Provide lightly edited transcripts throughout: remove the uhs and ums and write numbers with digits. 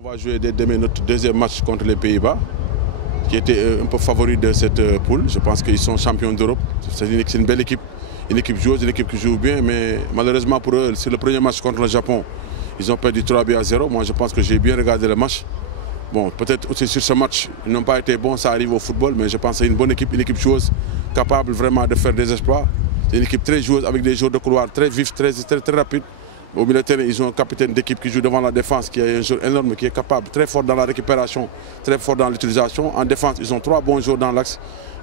On va jouer dès demain notre deuxième match contre les Pays-Bas, qui était un peu favori de cette poule. Je pense qu'ils sont champions d'Europe. C'est une belle équipe, une équipe joueuse, une équipe qui joue bien, mais malheureusement pour eux, c'est le premier match contre le Japon. Ils ont perdu 3-0. Moi, je pense que j'ai bien regardé le match. Bon, peut-être aussi sur ce match, ils n'ont pas été bons, ça arrive au football, mais je pense que c'est une bonne équipe, une équipe joueuse, capable vraiment de faire des exploits. C'est une équipe très joueuse avec des joueurs de couloir très vifs, très rapides. Au milieu de terrain, ils ont un capitaine d'équipe qui joue devant la défense, qui est un joueur énorme, qui est capable, très fort dans la récupération, très fort dans l'utilisation. En défense, ils ont 3 bons joueurs dans l'axe.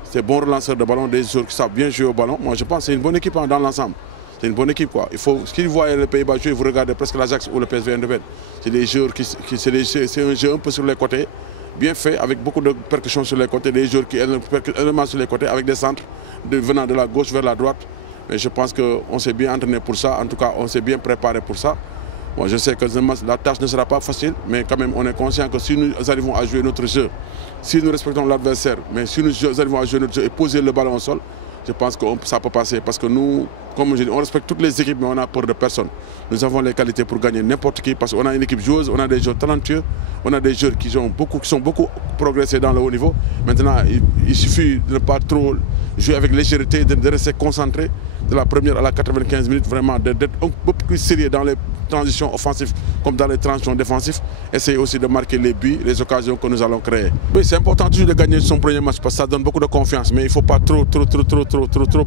C'est bons relanceurs de ballon, des joueurs qui savent bien jouer au ballon. Moi, je pense que c'est une bonne équipe dans l'ensemble. C'est une bonne équipe, quoi. Il faut, ce qu'ils voient les Pays-Bas jouer, vous regardez presque l'Ajax ou le PSV Eindhoven. C'est des joueurs c'est un jeu un peu sur les côtés, bien fait, avec beaucoup de percussions sur les côtés, des joueurs qui percutent énormément sur les côtés, avec des centres venant de la gauche vers la droite. Mais je pense qu'on s'est bien entraîné pour ça, en tout cas on s'est bien préparé pour ça. Bon, je sais que la tâche ne sera pas facile, mais quand même on est conscient que si nous arrivons à jouer notre jeu, si nous respectons l'adversaire, mais si nous arrivons à jouer notre jeu et poser le ballon au sol, je pense que ça peut passer. Parce que nous, comme je dis, on respecte toutes les équipes, mais on a peur de personne. Nous avons les qualités pour gagner n'importe qui, parce qu'on a une équipe joueuse, on a des joueurs talentueux, on a des joueurs qui sont beaucoup progressés dans le haut niveau. Maintenant, il suffit de ne pas trop jouer avec légèreté, de rester concentré de la première à la 95 minutes, vraiment d'être un peu plus sérieux dans les transitions offensives comme dans les transitions défensives. Essayer aussi de marquer les buts, les occasions que nous allons créer. Oui, c'est important toujours de gagner son premier match parce que ça donne beaucoup de confiance, mais il ne faut pas trop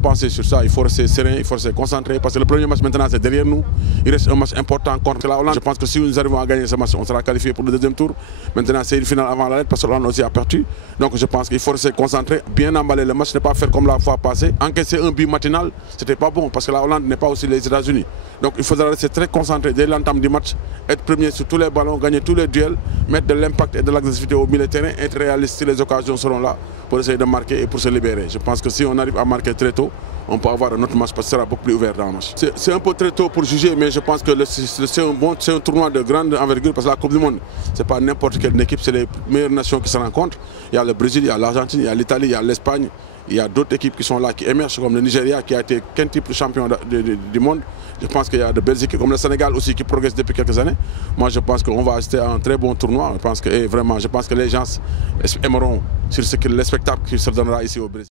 penser sur ça. Il faut rester serein, il faut rester concentré parce que le premier match maintenant c'est derrière nous. Il reste un match important contre la Hollande. Je pense que si nous arrivons à gagner ce match, on sera qualifié pour le deuxième tour. Maintenant c'est une finale avant la lettre parce que l'Hollande aussi a perdu. Donc je pense qu'il faut rester concentré, bien emballer le match, ne pas faire comme la fois passée. Encaisser un but matinal, c'était pas bon parce que la Hollande n'est pas aussi les États-Unis. Donc il faudra rester très concentré dès l'entame du match, être premier sur tous les ballons, gagner tous les duels, mettre de l'impact et de l'agressivité au milieu de terrain, être réaliste si les occasions seront là pour essayer de marquer et pour se libérer. Je pense que si on arrive à marquer très tôt, on peut avoir un autre match parce que ça sera beaucoup plus ouvert dans le match. C'est un peu très tôt pour juger, mais je pense que c'est un tournoi de grande envergure parce que la Coupe du Monde, ce n'est pas n'importe quelle équipe, c'est les meilleures nations qui se rencontrent. Il y a le Brésil, il y a l'Argentine, il y a l'Italie, il y a l'Espagne, il y a d'autres équipes qui sont là, qui émergent comme le Nigeria qui a été quintuple champion du monde. Je pense qu'il y a de belles équipes comme le Sénégal aussi qui progresse depuis quelques années. Moi je pense qu'on va assister à un très bon tournoi. Je pense que les gens aimeront sur le spectacle qui se donnera ici au Brésil.